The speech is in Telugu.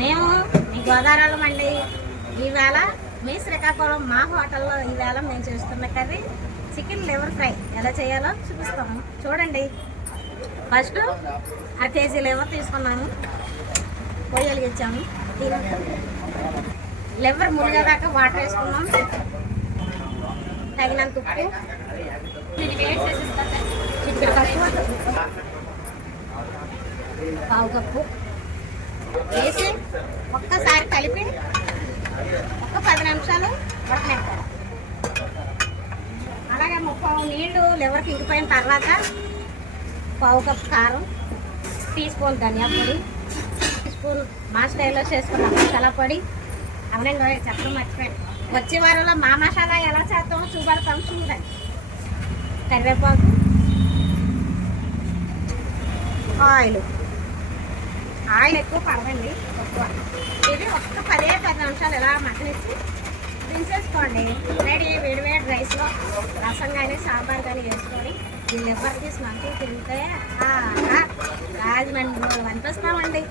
మేము మీ గోదావరిలో అండి. ఈవేళ మీ శ్రీకాకుళం మా హోటల్లో ఈవేళ మేము చేస్తున్న కర్రీ చికెన్ లివర్ ఫ్రై ఎలా చేయాలో చూపిస్తాము. చూడండి. ఫస్ట్ 1 కేజీ లివర్ తీసుకున్నాము, పొయ్యి వెలిగించాము. లివర్ మునిగేదాకా వాటర్ వేసుకున్నాం, తగినంత ఉప్పు, చికెన్ పావు కప్పు వేసి ఒక్కసారి కలిపి ఒక 10 నిమిషాలు ఉడకనివ్వాలి. అలాగే 30 నీళ్లు లివర్కి ఇంకిపోయిన తర్వాత పావు కప్పు కారం, టీ స్పూన్ ధనియా పొడి, టీ స్పూన్ మా స్టైల్లో చేసుకున్న మసాలా పొడి. అవునండి, చెప్పడం మర్చిపోయాను. వచ్చే వారంలో మా మసాలా ఎలా చేస్తామో చూపెడతాం, చూడండి. కరివేపాకు, ఆయిల్ ఎక్కువ పడదండి, తక్కువ. ఇది ఒక్క 10 నిమిషాలు ఇలా మగ్గనిచ్చి దించేసుకోండి. రెడీ. వేడివేడి రైస్లో రసం కానీ సాంబార్ కానీ వేసుకొని ఈ లివర్ తీసి మంచిగా తింటే రాజమండ్రిలో అనిపిస్తామండి.